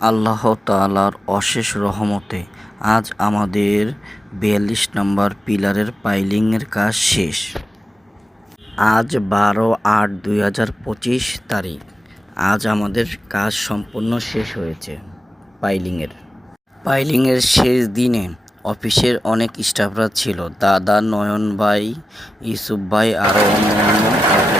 আল্লাহ তালার অশেষ রহমতে আজ আমাদের বিয়াল্লিশ নম্বর পিলারের পাইলিংয়ের কাজ শেষ। আজ বারো আট দুই হাজার পঁচিশ তারিখ। আজ আমাদের কাজ সম্পূর্ণ শেষ হয়েছে পাইলিংয়ের। পাইলিংয়ের শেষ দিনে অফিসের অনেক স্টাফরা ছিল। দাদা, নয়ন ভাই, ইউসুফ ভাই, আরও অন্য অন্য